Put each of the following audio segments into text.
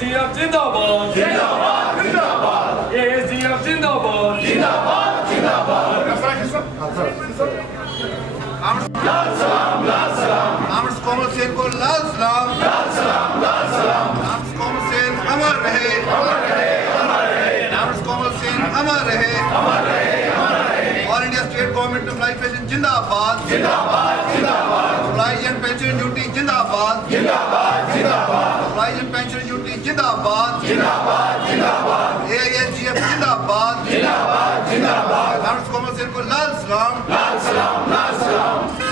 ASDF जिंदाबाद जिंदाबाद जिंदाबाद ASDF जिंदाबाद जिंदाबाद जिंदाबाद लाल सलाम लाल सलाम आमर्स कोमल सेन को लाल सलाम लाल सलाम लाल सलाम आमर्स कोमल सेन अमर रहे अमर रहे अमर रहे आमर्स कोमल सेन अमर रहे अमर रहे अमर रहे all India state government employ pension जिंदाबाद जिंदाबाद जिंदाबाद एम्प्लॉयज एंड पेंशन ड्यूटी जिंदाबाद जिंदाबाद जिंदाबाद एम्प्लॉयज एंड पेंशन ड्यूटी जिंदाबाद जिंदाबाद जिंदाबाद AISGF जिंदाबाद जिंदाबाद जिंदाबाद आमर्स कोमल सेन को लाल सलाम लाल सलाम लाल सलाम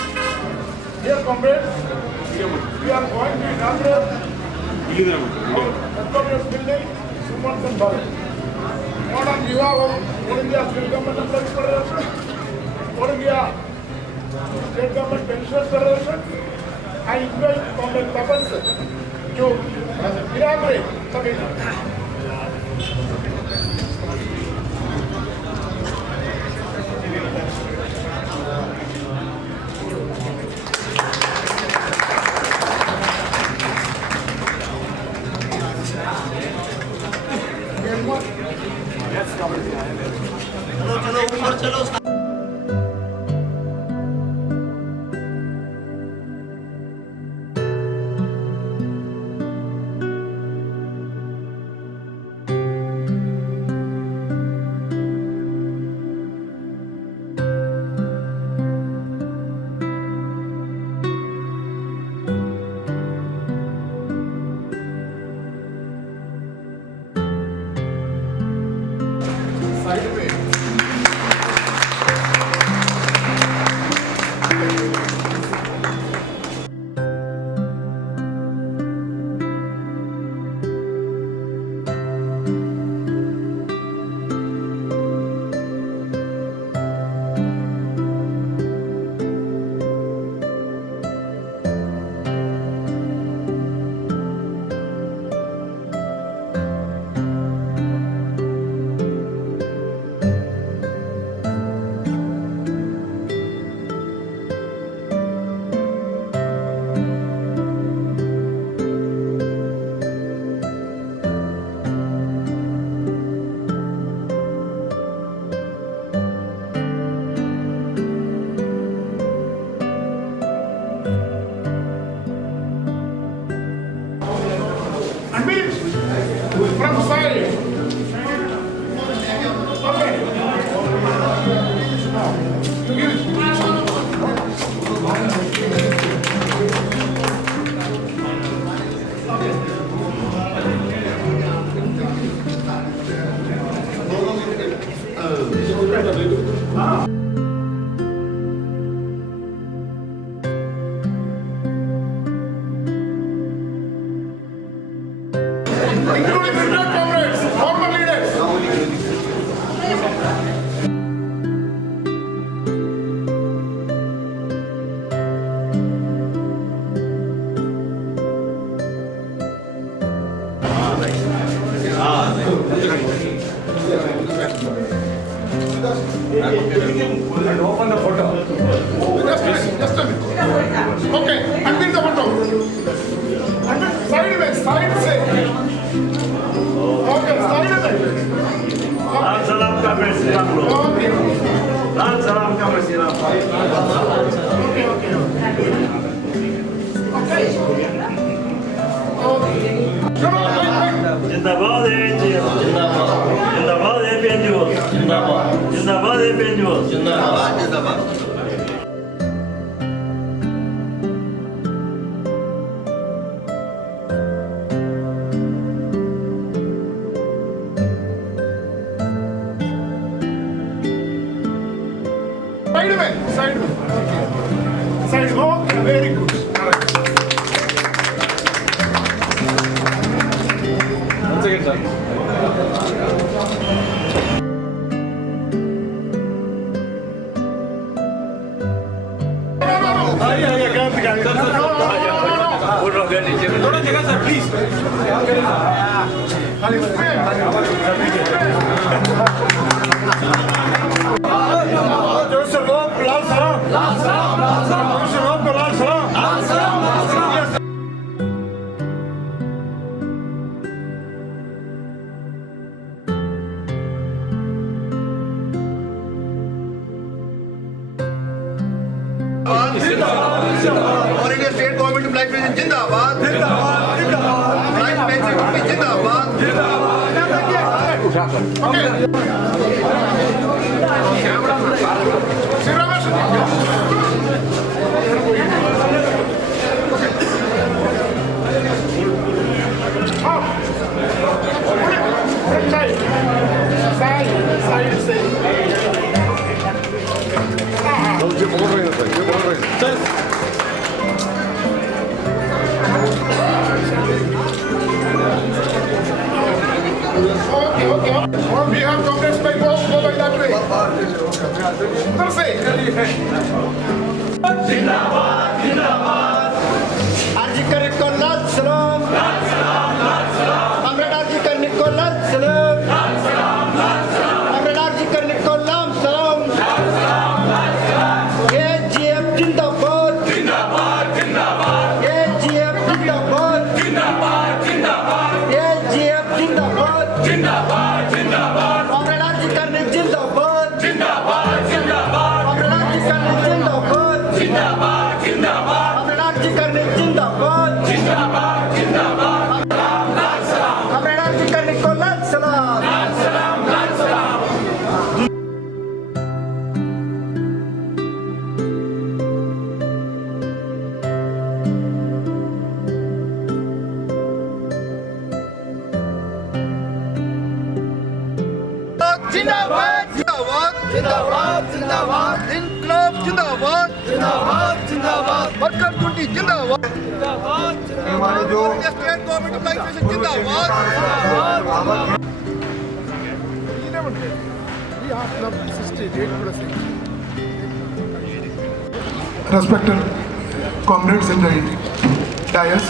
Dear comrades, we are going to inaugurate our headquarters building, Suman and Bharat. On behalf of All India State Government Employees Federation, All India State Government Pensioners Federation, I invite Comrade Tapan sir to inaugurate the building. From side. Including the comrades, former leaders. Open the photo. Just a minute. Okay, unpin the photo. Unpin sideways, side say. Okay, sideways. Laal salam ka Presiden bro. Okay. Laal salam ka Presiden. Zindabad ANGF. Zindabad APNGO. Zindabad APNGO. जिंदाबाद जिंदाबाद Sideways. Side. Okay, very good. Correct. Once again, sir. थोड़ा जगह sir please black president जिंदाबाद bright president जिंदाबाद Okay. On behalf of Congress, by go by that way. Sir, say. RG Kar को लाल सलाम comrade RG Kar को लाल सलाम कमरेड आर्जिकर को लाल सलाम एजीएफ जिंदाबाद एजीएफ जिंदाबाद एजीएफ जिंदाबाद कमरेड आर्जिकर जिंदाबाद कमरेड आर्जिकर जिंदाबाद कमरेड आर्जिकर जिंदाबाद कमरेड आर्जिकर को लाल सलाम जिंदाबाद जिंदाबाद जिंदाबाद जिंदाबाद इनकलाब जिंदाबाद जिंदाबाद जिंदाबाद वर्कर यूनिटी जिंदाबाद हमारे जो स्टेट गवर्नमेंट एम्प्लॉय जिंदाबाद Respected comrades in the dais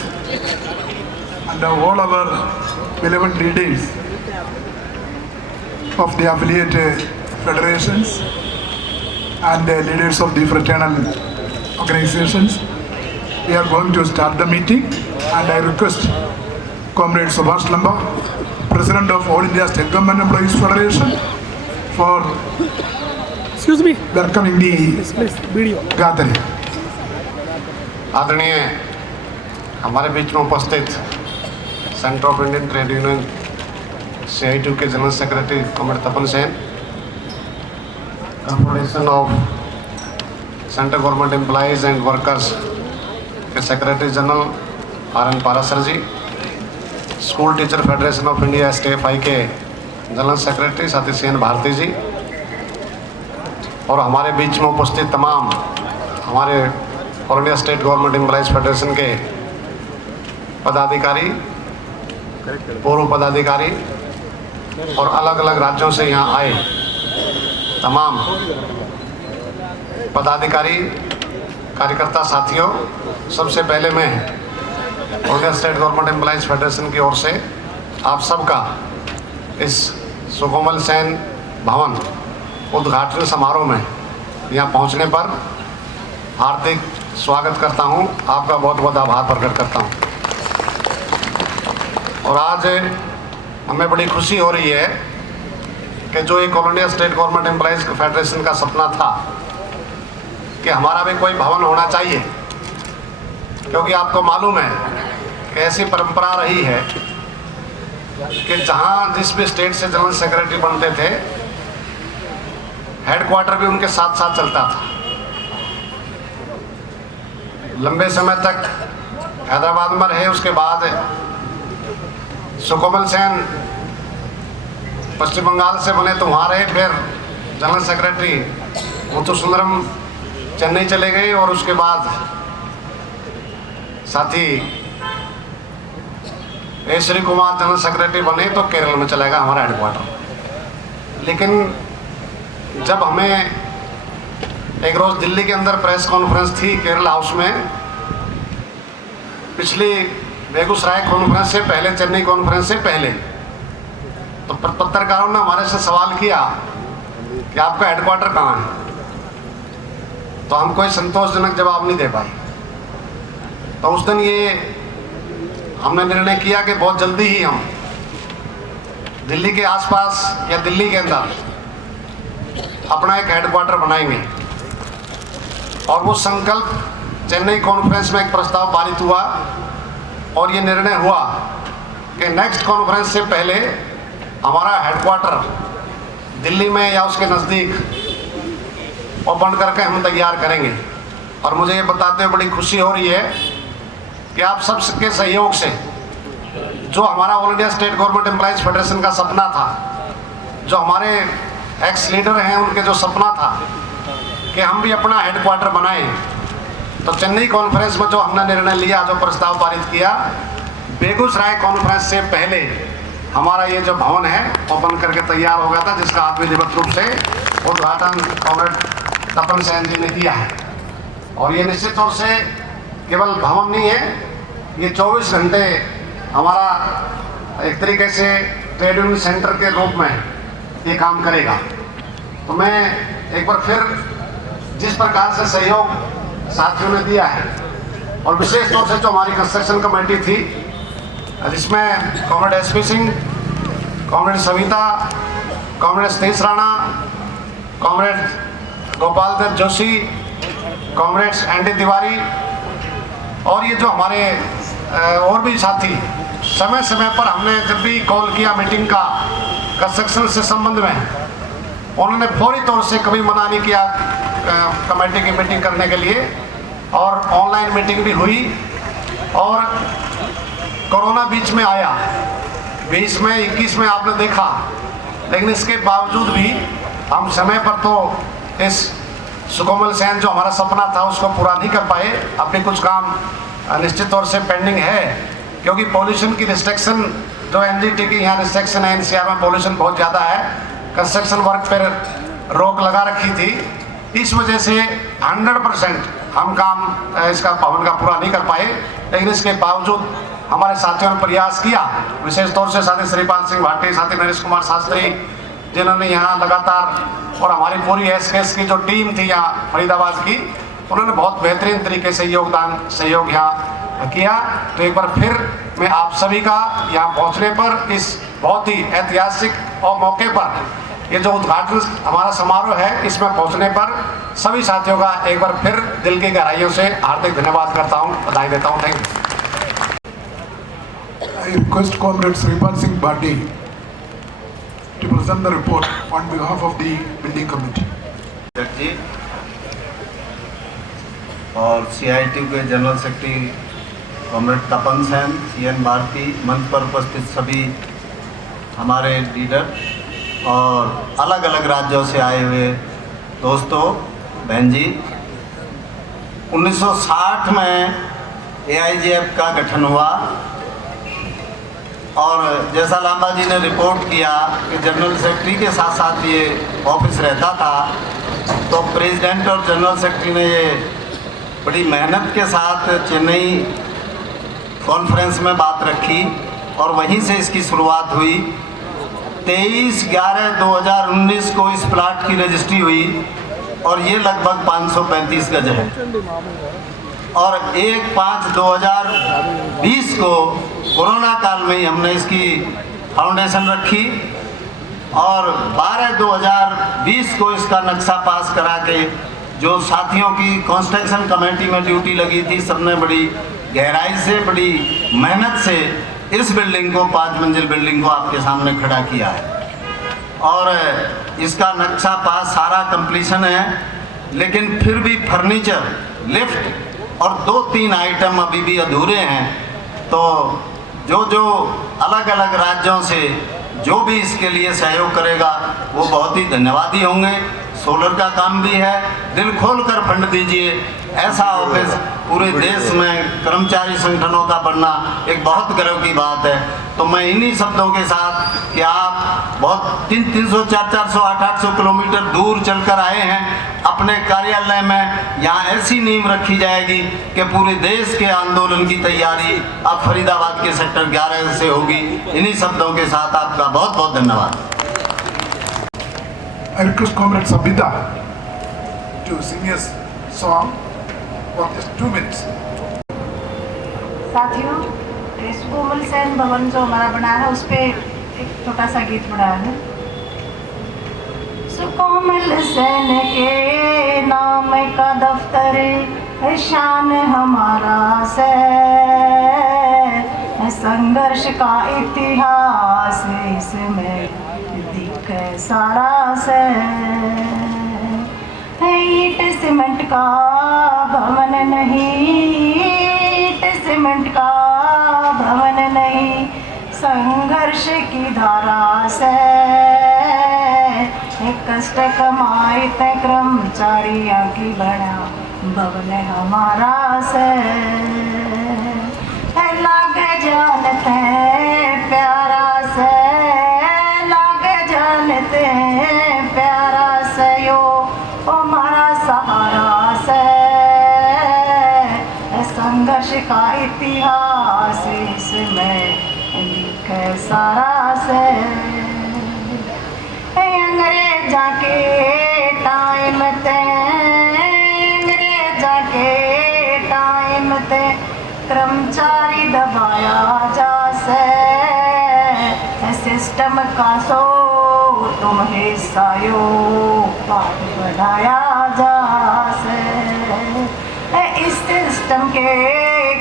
and all our beloved leaders of the affiliate federations and the leaders of the fraternal organizations. We are going to start the meeting and I request Comrade Subhash Lamba, President of All India State Government Employees Federation, for welcoming the gathering. आदरणीय हमारे बीच में उपस्थित Centre of Indian Trade Union CITU के general secretary comrade Tapan Sen, Confederation of Central Government Employees and Workers के secretary general RN Parashar ji, school teacher Federation of India STFI के general secretary साथी CN Bharati ji और हमारे बीच में उपस्थित तमाम हमारे All India state Government Employees Federation के पदाधिकारी, पूर्व पदाधिकारी और अलग अलग राज्यों से यहाँ आए तमाम पदाधिकारी, कार्यकर्ता साथियों, सबसे पहले मैं all India state Government Employees federation की ओर से आप सबका इस सुकोमल सेन भवन उद्घाटन समारोह में यहाँ पहुँचने पर हार्दिक स्वागत करता हूँ, आपका बहुत बहुत आभार प्रकट करता हूँ। और आज हमें बड़ी खुशी हो रही है कि जो एक all India state Government Employees federation का सपना था कि हमारा भी कोई भवन होना चाहिए, क्योंकि आपको मालूम है कि ऐसी परंपरा रही है कि जहाँ जिस भी स्टेट से जनरल सेक्रेटरी बनते थे हेडक्वार्टर भी उनके साथ साथ चलता था। लंबे समय तक हैदराबाद में रहे, उसके बाद सुकोमल सेन पश्चिम बंगाल से बने तो वहाँ रहे, फिर जनरल सेक्रेटरी मुथुसुंदरम चेन्नई चले गए और उसके बाद साथी श्री कुमार जनरल सेक्रेटरी बने तो केरल में चला गया हमारा हेडक्वार्टर। लेकिन जब हमें एक रोज़ दिल्ली के अंदर प्रेस कॉन्फ्रेंस थी केरल हाउस में, पिछली बेगूसराय कॉन्फ्रेंस से पहले, चेन्नई कॉन्फ्रेंस से पहले, तो पत्रकारों ने हमारे से सवाल किया कि आपका हेडक्वार्टर कहाँ है, तो हम कोई संतोषजनक जवाब नहीं दे पाए। तो उस दिन ये हमने निर्णय किया कि बहुत जल्दी ही हम दिल्ली के आसपास या दिल्ली के अंदर अपना एक हेडक्वार्टर बनाएंगे। और वो संकल्प चेन्नई कॉन्फ्रेंस में एक प्रस्ताव पारित हुआ और ये निर्णय हुआ कि नेक्स्ट कॉन्फ्रेंस से पहले हमारा हेडक्वार्टर दिल्ली में या उसके नज़दीक ओपन करके हम तैयार करेंगे। और मुझे ये बताते हुए बड़ी खुशी हो रही है कि आप सबके सहयोग से जो हमारा all India state Government Employees federation का सपना था, जो हमारे एक्स लीडर हैं उनके जो सपना था कि हम भी अपना हेडक्वार्टर बनाएं, तो चेन्नई कॉन्फ्रेंस में जो हमने निर्णय लिया, जो प्रस्ताव पारित किया, बेगूसराय कॉन्फ्रेंस से पहले हमारा ये जो भवन है ओपन करके तैयार हो गया था, जिसका आप विधिवत रूप से उद्घाटन कॉमरेड तपन सेन जी ने किया है। और ये निश्चित तौर से केवल भवन नहीं है, ये 24 घंटे हमारा एक तरीके से ट्रेड यूनियन सेंटर के रूप में ये काम करेगा। तो मैं एक बार फिर जिस प्रकार से सहयोग साथियों ने दिया है, और विशेष तौर से जो हमारी कंस्ट्रक्शन कमेटी थी, जिसमें comrade SP Singh, comrade Savita, comrade Satish Rana, comrade Gopal Dev Joshi, comrades ND Tiwari, और ये जो हमारे और भी साथी, समय समय पर हमने जब भी कॉल किया मीटिंग का कंस्ट्रक्शन से संबंध में, उन्होंने फौरी तौर से कभी मना नहीं किया कमेटी की मीटिंग करने के लिए। और ऑनलाइन मीटिंग भी हुई, और कोरोना बीच में आया, 20 में 21 में आपने देखा, लेकिन इसके बावजूद भी हम समय पर तो इस सुकोमल सेन जो हमारा सपना था उसको पूरा नहीं कर पाए। अपने कुछ काम निश्चित तौर से पेंडिंग है, क्योंकि पॉल्यूशन की रिस्ट्रिक्शन जो एनजीटी की यहाँ रिस्ट्रिक्शन है, एनसीआर में पॉल्यूशन बहुत ज़्यादा है, कंस्ट्रक्शन वर्क पर रोक लगा रखी थी। इस वजह से 100% हम काम इसका भवन का पूरा नहीं कर पाए, लेकिन इसके बावजूद हमारे साथियों ने प्रयास किया, विशेष तौर से साथी श्रीपाल सिंह भाटी, साथी नरेश कुमार शास्त्री, जिन्होंने यहाँ लगातार, और हमारी पूरी एसकेएस की जो टीम थी यहाँ फरीदाबाद की, उन्होंने बहुत बेहतरीन तरीके से योगदान सहयोग यहाँ किया। तो एक बार फिर मैं आप सभी का यहाँ पहुँचने पर, इस बहुत ही ऐतिहासिक और मौके पर, ये जो उद्घाटन हमारा समारोह है, इसमें पहुँचने पर सभी साथियों का एक बार फिर दिल की गहराइयों से हार्दिक धन्यवाद करता हूँ, बधाई देता हूँ। Thank you. I request Comrade Sripal Singh Bhatti to present the report on behalf of the building committee. जी और CITU के general secretary comrade Tapan Sen, CN Bharti, मंच पर उपस्थित सभी हमारे लीडर और अलग अलग राज्यों से आए हुए दोस्तों, बहन जी, 1960 में AIGF का गठन हुआ, और जैसा लांबा जी ने रिपोर्ट किया कि जनरल सेक्रेटरी के साथ साथ ये ऑफिस रहता था, तो प्रेसिडेंट और जनरल सेक्रेटरी ने ये बड़ी मेहनत के साथ चेन्नई कॉन्फ्रेंस में बात रखी, और वहीं से इसकी शुरुआत हुई। 23/11/2019 को इस प्लाट की रजिस्ट्री हुई, और ये लगभग 535 गज है। और 1/5/2020 को कोरोना काल में ही हमने इसकी फाउंडेशन रखी, और 12/2020 को इसका नक्शा पास करा के जो साथियों की कंस्ट्रक्शन कमेटी में ड्यूटी लगी थी, सबने बड़ी गहराई से, बड़ी मेहनत से इस बिल्डिंग को, 5 मंजिल बिल्डिंग को आपके सामने खड़ा किया है। और इसका नक्शा पास सारा कंप्लीशन है, लेकिन फिर भी फर्नीचर, लिफ्ट और 2-3 आइटम अभी भी अधूरे हैं। तो जो अलग अलग राज्यों से जो भी इसके लिए सहयोग करेगा वो बहुत ही धन्यवादी होंगे। सोलर का काम भी है, दिल खोल कर फंड दीजिए। ऐसा ऑफिस पूरे देश में कर्मचारी संगठनों का बनना एक बहुत गर्व की बात है। तो मैं इन्हीं शब्दों के साथ कि आप बहुत 300, 400, 800 किलोमीटर दूर चलकर आए हैं अपने कार्यालय में, यहाँ ऐसी नींव रखी जाएगी कि पूरे देश के आंदोलन की तैयारी अब फरीदाबाद के सेक्टर 11 से होगी। इन्हीं शब्दों के साथ आपका बहुत बहुत धन्यवाद। I request Comrade Sabita to sing a song for just 2 minutes. साथियों, इस कोमल सेन भवन जो हमारा बना है उस पे एक छोटा सा गीत बनाया है। सुकोमल सेन के नाम का दफ्तर शान हमारा से संघर्ष का इतिहास इसमें दिखे सारा से ईट सीमेंट का भवन नहीं, ईट सीमेंट का भवन नहीं, संघर्ष की धारा से कष्ट कमाई ते कर्मचारियों की बड़ा भवन हमारा से लागे जानते प्यारा से, लागे जानते प्यारा से यो हमारा सहारा से संघर्ष का इतिहास इसमें लिखे सारा से अंग्रेजा के टाइम ते, अंग्रेजा के टाइम ते कर्मचारी दबाया जा से सिस्टम का सो तुम हिस्सा यो पाठ बढ़ाया जा से इस सिस्टम के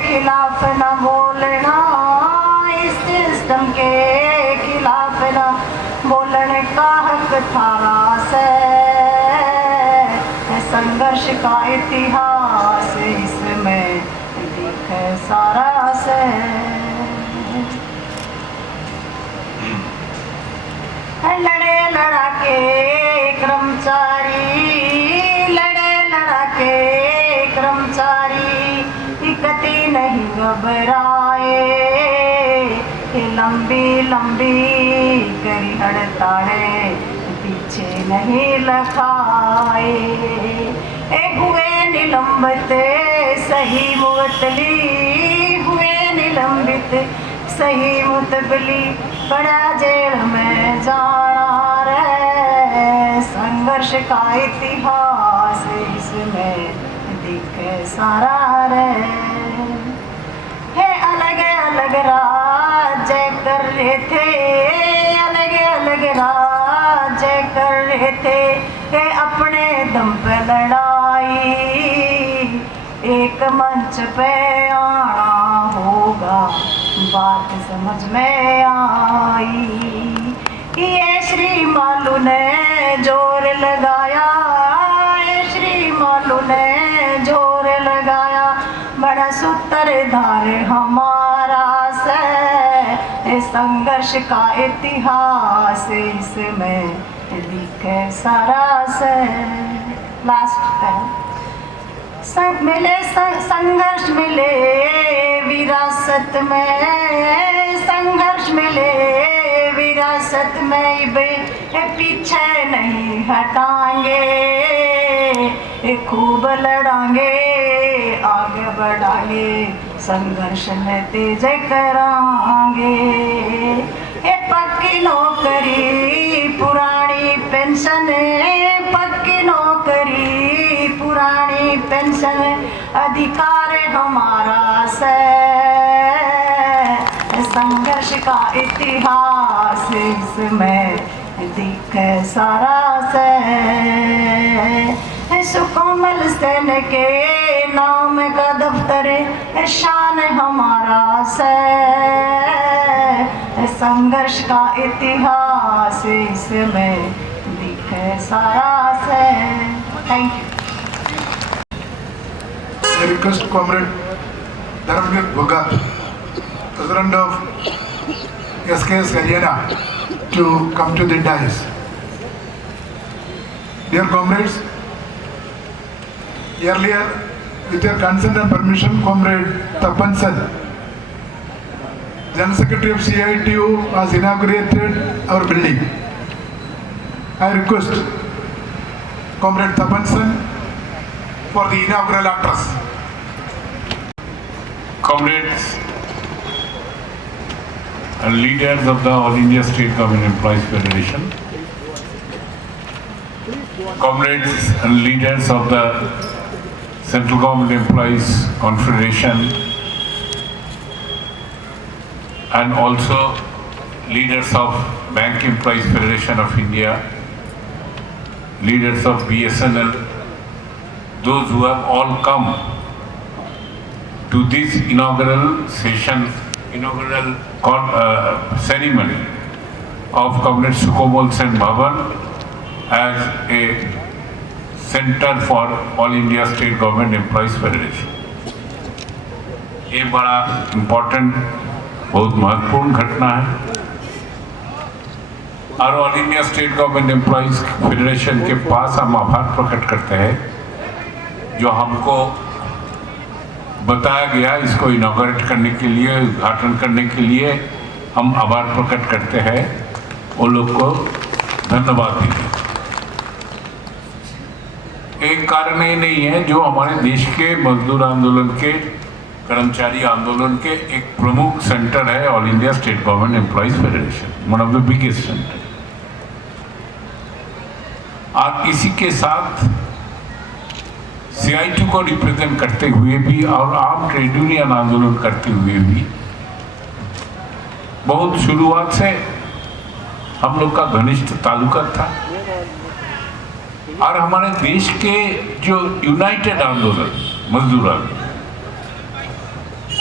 खिलाफ न बोलना, इस सिस्टम के खिलाफ न बोलने का हक थारा से संघर्ष का इतिहास इसमें दिखे सारा से लड़े लड़ा के कर्मचारी, लड़े लड़ा के कर्मचारी कति नहीं घबराए, लंबी लंबी करी हड़तालें पीछे नहीं लखाए, हुए निलंबित सही मुअत्तली, हुए निलंबित सही मुतबली, बड़ा जेल में जाना रे संघर्ष का इतिहास इसमें दिखे सारा रे अलग अलग राज्य कर रहे थे, अलग अलग राज्य कर रहे थे अपने दम पे लड़ाई, एक मंच पे आना होगा बात समझ में आई, ये श्री मालू ने जोर लगाया, ये श्री मालू ने जोर लगाया, बड़ा सूत्रधार हमारा से संघर्ष का इतिहास इसमें लिखे सारा से लास्ट मिले संघर्ष मिले विरासत में, संघर्ष मिले विरासत में पीछे नहीं हटाएंगे, खूब लड़ांगे आगे बढ़ांगे संघर्ष में तेज करांगे, पक्की नौकरी पुरानी पेंशन, पक्की नौकरी पुरानी पेंशन अधिकार हमारा से संघर्ष का इतिहास इसमें दिखे सारा से सुकोमल सेन के नाम का दफ्तर शान हमारा से संघर्ष का इतिहास इसमें दिखे सारा से। Thank you. I request Comrade Dharamveer Bhagat, President of SKS Haryana, to come to the dais. Dear comrades, earlier, with your consent and permission, Comrade Tapan Sir, General Secretary of CITU, has inaugurated our building. I request Comrade Tapan Sir for the inaugural address. Comrades and leaders of the All India State Government Employees Federation, comrades and leaders of the Central Government Employees Confederation, and also leaders of Bank Employees Federation of India, leaders of BSNL, those who have all come to this inaugural ceremony of Comrade Sukomal Sen Bhavan as a Center for All India State Government Employees Federation. ये बड़ा important, बहुत महत्वपूर्ण घटना है और all India state Government Employees federation के पास हम आभार प्रकट करते हैं जो हमको बताया गया इसको इनॉग्रेट करने के लिए, उद्घाटन करने के लिए हम आभार प्रकट करते हैं, वो लोग को धन्यवाद दीजिए। एक कारण ये नहीं है, जो हमारे देश के मजदूर आंदोलन के, कर्मचारी आंदोलन के एक प्रमुख सेंटर है all India state Government Employees federation, one of the biggest centre. और इसी के साथ CI2 को रिप्रेजेंट करते हुए भी और आम ट्रेड यूनियन आंदोलन करते हुए भी बहुत शुरुआत से हम लोग का घनिष्ठ ताल्लुका था और हमारे देश के जो यूनाइटेड आंदोलन, मजदूर आंदोलन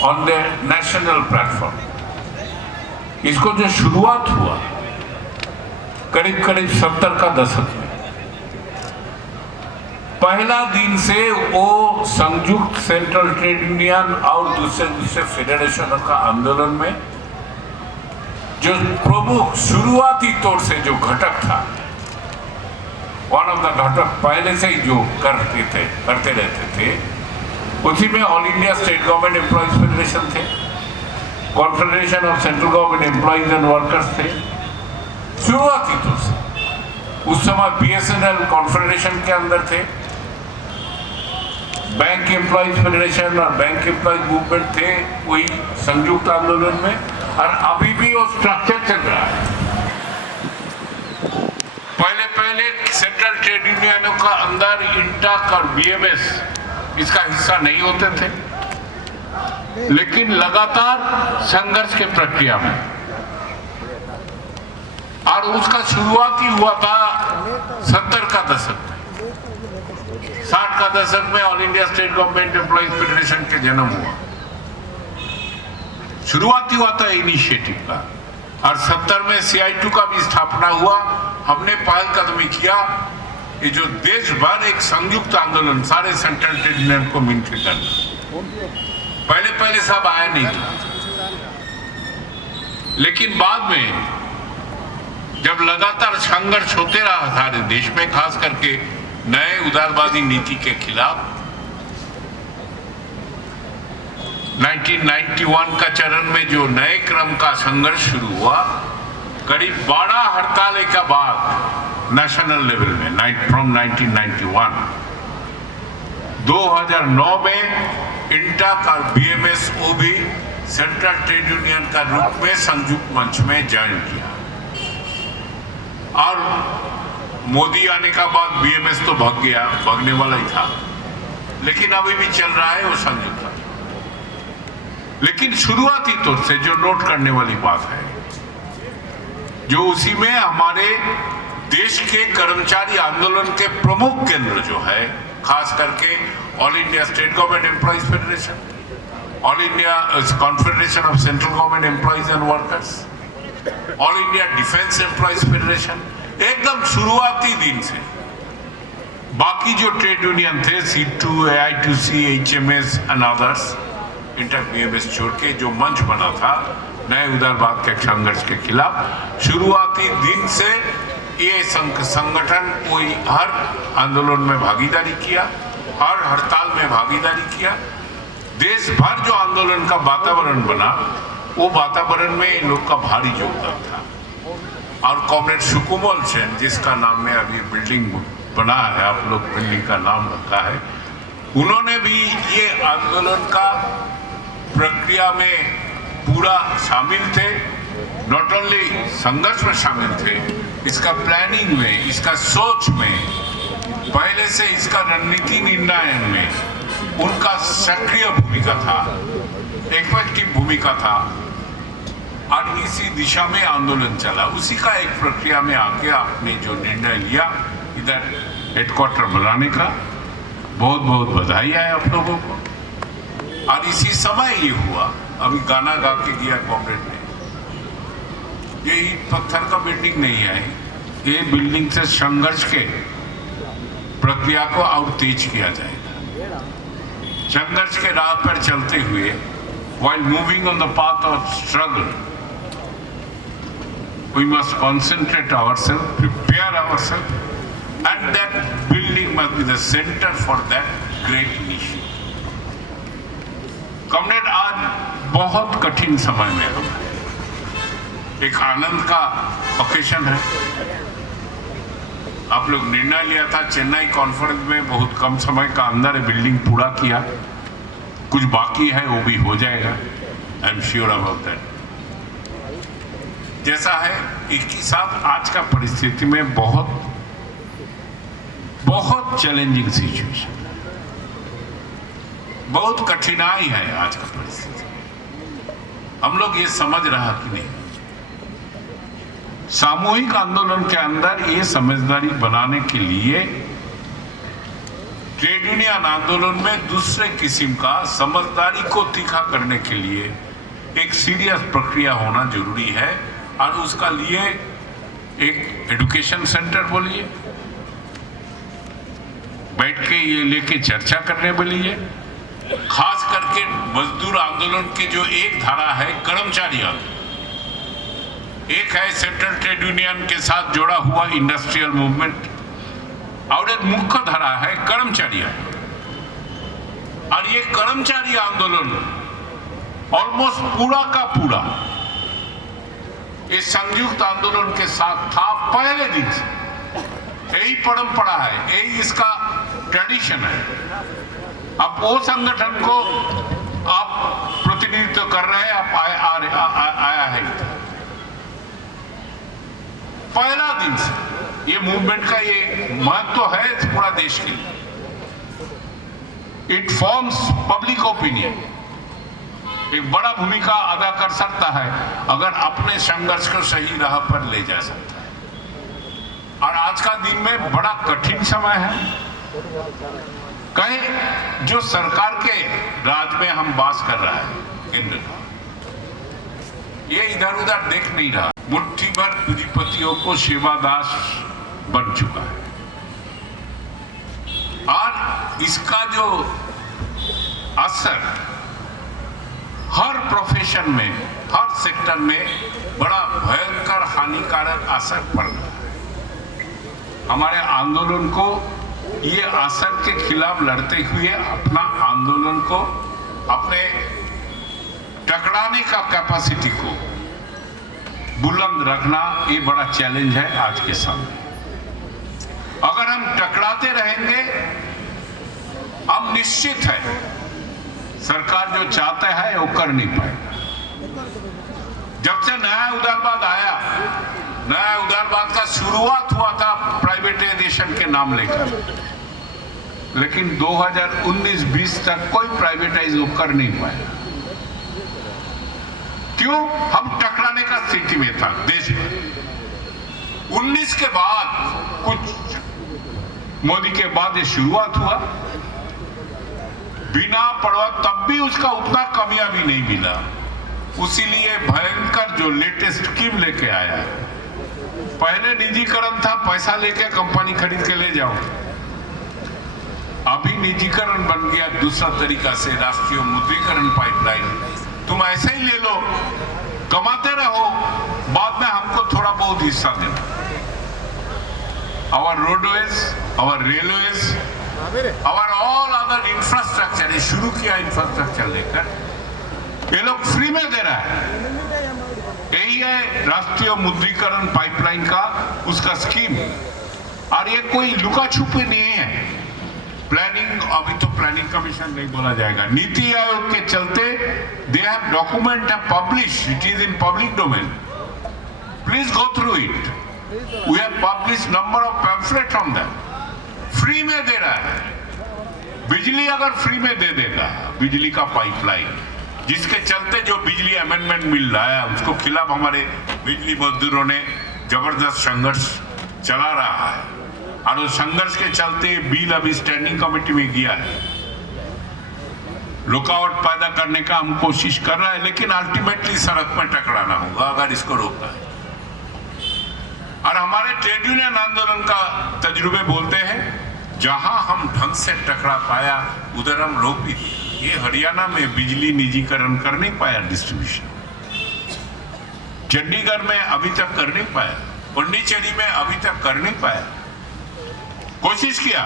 ऑन द नेशनल प्लेटफॉर्म, इसको जो शुरुआत हुआ करीब 70 का दशक में, पहला दिन से वो संयुक्त सेंट्रल ट्रेड यूनियन और दूसरे फेडरेशनों का आंदोलन में जो प्रमुख शुरुआती तौर से जो घटक था, वन ऑफ द घटक पहले से ही जो करते रहते थे, उसी में All India state Government Employees Federation थे, Confederation of Central Government Employees and Workers थे शुरुआती तौर से। उस समय BSNL कॉन्फेडरेशन के अंदर थे, बैंक एम्प्लॉइज फेडरेशन और बैंक एम्प्लॉइज मूवमेंट थे वही संयुक्त आंदोलन में, और अभी भी वो स्ट्रक्चर चल रहा है। पहले सेंट्रल ट्रेड यूनियनों का अंदर इंटक और BMS इसका हिस्सा नहीं होते थे, लेकिन लगातार संघर्ष के प्रक्रिया में, और उसका शुरुआत ही हुआ था 70 का दशक में। 60 का दशक में All India state Government Employees federation के जन्म हुआ, शुरुआत ही हुआ था इनिशिएटिव का, और 70 में CI2 का भी स्थापना हुआ। हमने पहल कदमी किया, ये जो देश भर एक संयुक्त आंदोलन सारे सेंट्रल ट्रेड यूनियन को मिलकर करना, पहले सब आया नहीं था, लेकिन बाद में जब लगातार संघर्ष होते रहा सारे देश में, खास करके नए उदारवादी नीति के खिलाफ, 1991 का चरण में जो नए क्रम का संघर्ष शुरू हुआ, करीब 12 हड़ताल के बाद नेशनल लेवल में फ्रॉम 1991, 2009 में इंटक और BMS को भी सेंट्रल ट्रेड यूनियन का रूप में संयुक्त मंच में ज्वाइन किया, और मोदी आने का बाद BMS तो भागने वाला ही था, लेकिन अभी भी चल रहा है वो संयुक्त। लेकिन शुरुआती तौर से जो नोट करने वाली बात है, जो उसी में हमारे देश के कर्मचारी आंदोलन के प्रमुख केंद्र जो है, खास करके all India state Government Employees federation, all India confederation of Central Government Employees and workers, all India defence employees federation, एकदम शुरुआती दिन से बाकी जो ट्रेड यूनियन थे, C2, AITUC, HMS and others, INTUC BMS छोड़ के जो मंच बना था नए उदारवाद के संघर्ष के खिलाफ, शुरुआती दिन से ये संगठन कोई हर आंदोलन में भागीदारी किया, हर हड़ताल में भागीदारी किया। देश भर जो आंदोलन का वातावरण बना, वो वातावरण में इन लोग का भारी योगदान था। और कॉमरेड सुकोमल सेन, जिसका नाम में अभी बिल्डिंग बना है, आप लोग बिल्डिंग का नाम रखा है, उन्होंने भी ये आंदोलन का प्रक्रिया में पूरा शामिल थे, नॉट ओनली संघर्ष में शामिल थे, इसका प्लानिंग में, इसका सोच में, पहले से इसका रणनीति निर्णय में उनका सक्रिय भूमिका था, इफेक्टिव भूमिका था, और इसी दिशा में आंदोलन चला। उसी का एक प्रक्रिया में आके आपने जो निर्णय लिया इधर हेडक्वार्टर बनाने का, बहुत बहुत बधाई है आप लोगों को। और इसी समय ये हुआ, अभी गाना गा के गया कॉमरेड ने, ये ईंट पत्थर का बिल्डिंग नहीं है, ये बिल्डिंग से संघर्ष के प्रक्रिया को और तेज किया जाएगा। संघर्ष के राह पर चलते हुए, while moving on the path of struggle, we must concentrate ourselves, prepare ourselves, and that building must be the center for that great initiative. Comrade, आज बहुत कठिन समय में हम हैं। एक आनंद का ओकेशन है। आप लोग निर्णय लिया था चेन्नई कॉन्फ्रेंस में बहुत कम समय का अंदर बिल्डिंग पूरा किया, कुछ बाकी है वो भी हो जाएगा, I am sure about that. जैसा है एक ही साथ आज का परिस्थिति में बहुत चैलेंजिंग सिचुएशन, बहुत कठिनाई है आज का परिस्थिति। हम लोग ये समझ रहा कि नहीं, सामूहिक आंदोलन के अंदर ये समझदारी बनाने के लिए ट्रेड यूनियन आंदोलन में दूसरे किस्म का समझदारी को तीखा करने के लिए एक सीरियस प्रक्रिया होना जरूरी है। और उसका लिए एक एजुकेशन सेंटर बोलिए, बैठ के ये लेके चर्चा करने बोलिए, खास करके मजदूर आंदोलन के जो एक धारा है कर्मचारी आंदोलन, एक है सेंट्रल ट्रेड यूनियन के साथ जोड़ा हुआ इंडस्ट्रियल मूवमेंट, और एक मुख्य धारा है कर्मचारी आंदोलन। और ये कर्मचारी आंदोलन ऑलमोस्ट पूरा का पूरा इस संयुक्त आंदोलन के साथ था पहले दिन से। यही परंपरा है, यही इसका ट्रेडिशन है। अब वो संगठन को आप प्रतिनिधित्व कर रहे हैं, आप आया है पहला दिन से। ये मूवमेंट का ये महत्व है पूरा देश के लिए। इट फॉर्म्स पब्लिक ओपिनियन, एक बड़ा भूमिका अदा कर सकता है अगर अपने संघर्ष को सही राह पर ले जा सकता है। और आज का दिन में बड़ा कठिन समय है, कहीं जो सरकार के राज में हम वास कर रहा है केंद्र, ये इधर उधर देख नहीं रहा, मुट्ठी भर पूंजीपतियों को सेवादास बन चुका है। और इसका जो असर हर प्रोफेशन में, हर सेक्टर में बड़ा भयंकर हानिकारक असर पड़ रहा है। हमारे आंदोलन को ये असर के खिलाफ लड़ते हुए अपना आंदोलन को, अपने टकराने का कैपेसिटी को बुलंद रखना, ये बड़ा चैलेंज है आज के सामने। अगर हम टकराते रहेंगे, हम निश्चित है सरकार जो चाहता है वो कर नहीं पाएगा। जब से नया उदारवाद आया, नया उदारवाद का शुरुआत हुआ था प्राइवेटाइजेशन के नाम लेकर, लेकिन 2019-20 तक कोई प्राइवेटाइज कर नहीं पाया। क्यों? हम टकराने का स्थिति में था देश में। 19 के बाद, कुछ मोदी के बाद ये शुरुआत हुआ, बिना पड़वा तब भी उसका उतना कामयाबी नहीं मिला। उसीलिए भयंकर जो लेटेस्ट स्कीम लेके आया है, पहले निजीकरण था, पैसा लेके कंपनी खरीद के ले जाओ, अभी निजीकरण बन गया दूसरा तरीका से, राष्ट्रीय मुद्रीकरण पाइपलाइन। तुम ऐसे ही ले लो, कमाते रहो, बाद में हमको थोड़ा बहुत हिस्सा देना। Our roadways, our railways, our all other infrastructure, ये शुरू किया इंफ्रास्ट्रक्चर लेकर, ये लोग फ्री में दे रहा है। यही है राष्ट्रीय मुद्रीकरण पाइपलाइन का उसका स्कीम। और ये कोई लुका छुपी नहीं है, प्लानिंग, अभी तो प्लानिंग कमीशन नहीं बोला जाएगा, नीति आयोग के चलते दे हैव डॉक्यूमेंट है publish, it is in public domain, please go through it, we have publish number of pamphlet on that. Free में दे रहा है, बिजली अगर फ्री में दे देगा, बिजली का पाइपलाइन, जिसके चलते जो बिजली अमेंडमेंट मिल रहा है उसको खिलाफ हमारे बिजली मजदूरों ने जबरदस्त संघर्ष चला रहा है। और उस संघर्ष के चलते बिल अभी स्टैंडिंग कमेटी में गया है। रुकावट पैदा करने का हम कोशिश कर रहे हैं, लेकिन अल्टीमेटली सड़क में टकराना होगा अगर इसको रोकना है। और हमारे ट्रेड यूनियन आंदोलन का तजुर्बे बोलते हैं, जहां हम ढंग से टकरा पाया उधर हम रोक भी दिए। ये हरियाणा में बिजली निजीकरण कर नहीं पाया, डिस्ट्रीब्यूशन चंडीगढ़ में अभी तक कर नहीं पाया, पुडुचेरी में अभी तक कर नहीं पाया। कोशिश किया,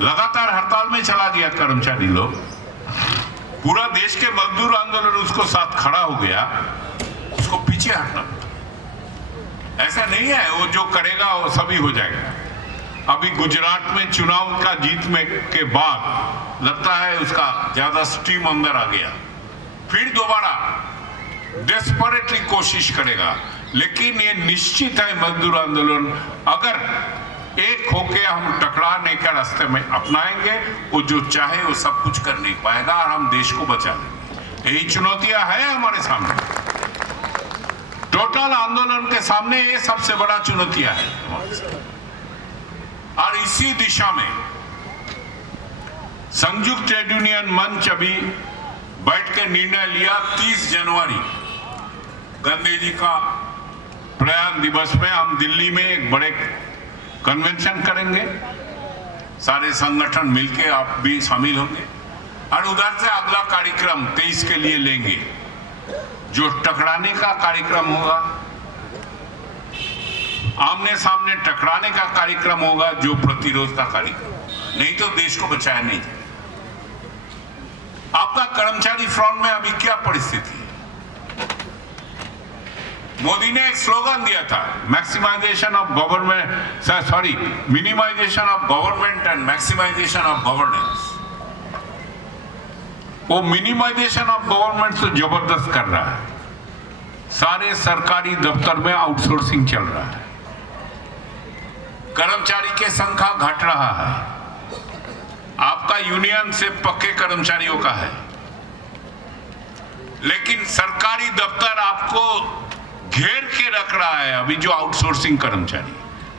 लगातार हड़ताल में चला गया कर्मचारी लोग, पूरा देश के मजदूर आंदोलन उसको साथ खड़ा हो गया, उसको पीछे हटना पड़ा। ऐसा नहीं है वो जो करेगा वो सभी हो जाएगा। अभी गुजरात में चुनाव का जीत में के बाद लगता है उसका ज्यादा स्टीम अंदर आ गया, फिर दोबारा डेस्परेटली कोशिश करेगा। लेकिन ये निश्चित है मजदूर आंदोलन अगर एक होके हम टकराने का रास्ते में अपनाएंगे, वो जो चाहे वो सब कुछ कर नहीं पाएगा और हम देश को बचा लेंगे। यही चुनौतियां हैं हमारे सामने, टोटल आंदोलन के सामने ये सबसे बड़ा चुनौतियां है। और इसी दिशा में संयुक्त ट्रेड यूनियन मंच अभी बैठ के निर्णय लिया, 30 जनवरी गांधी जी का प्रयाण दिवस में हम दिल्ली में एक बड़े कन्वेंशन करेंगे, सारे संगठन मिलके आप भी शामिल होंगे और उधर से अगला कार्यक्रम 23 के लिए लेंगे, जो टकराने का कार्यक्रम होगा, आमने सामने टकराने का कार्यक्रम होगा, जो प्रतिरोध का कार्यक्रम। नहीं तो देश को बचाया नहीं जाए। आपका कर्मचारी फ्रंट में अभी क्या परिस्थिति है? मोदी ने एक स्लोगन दिया था, maximisation of government, sorry minimisation of government and maximisation of governance. वो मिनिमाइजेशन ऑफ गवर्नमेंट तो जबरदस्त कर रहा है, सारे सरकारी दफ्तर में आउटसोर्सिंग चल रहा है, कर्मचारी की संख्या घट रहा है, आपका यूनियन सिर्फ पक्के कर्मचारियों का है, लेकिन सरकारी दफ्तर आपको घेर के रख रहा है। अभी जो आउटसोर्सिंग कर्मचारी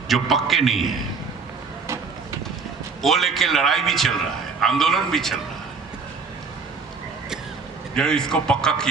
जो पक्के नहीं है, वो लेके लड़ाई भी चल रहा है, आंदोलन भी चल रहा है, जो इसको पक्का किया